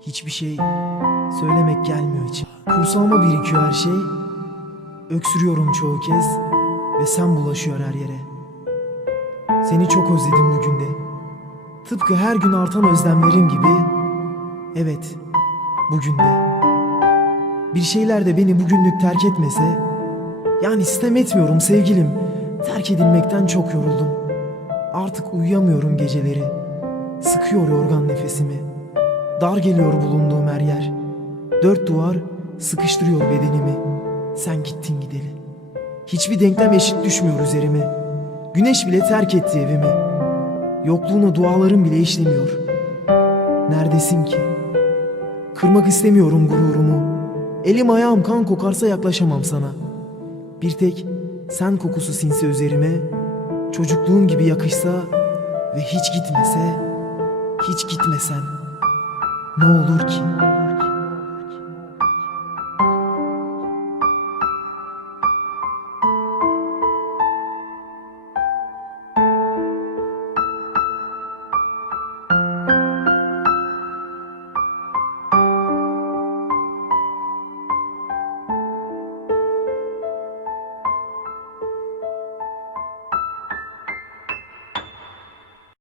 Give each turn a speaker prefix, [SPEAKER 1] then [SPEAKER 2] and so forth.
[SPEAKER 1] Hiçbir şey söylemek gelmiyor içim. Kursağıma birikiyor her şey. Öksürüyorum çoğu kez ve sen bulaşıyor her yere. Seni çok özledim bugün de. Tıpkı her gün artan özlemlerim gibi. Evet, bugün de. Bir şeyler de beni bugünlük terk etmese, yani sistem etmiyorum sevgilim. Terk edilmekten çok yoruldum. Artık uyuyamıyorum geceleri. Sıkıyor yorgan nefesimi. Dar geliyor bulunduğum her yer. Dört duvar sıkıştırıyor bedenimi. Sen gittin gideli. Hiçbir denklem eşit düşmüyor üzerime. Güneş bile terk etti evimi. Yokluğuna dualarım bile işlemiyor. Neredesin ki? Kırmak istemiyorum gururumu. Elim ayağım kan kokarsa yaklaşamam sana. Bir tek sen kokusu sinse üzerime, çocukluğum gibi yakışsa ve hiç gitmese, hiç gitmesen. Ne olur ki?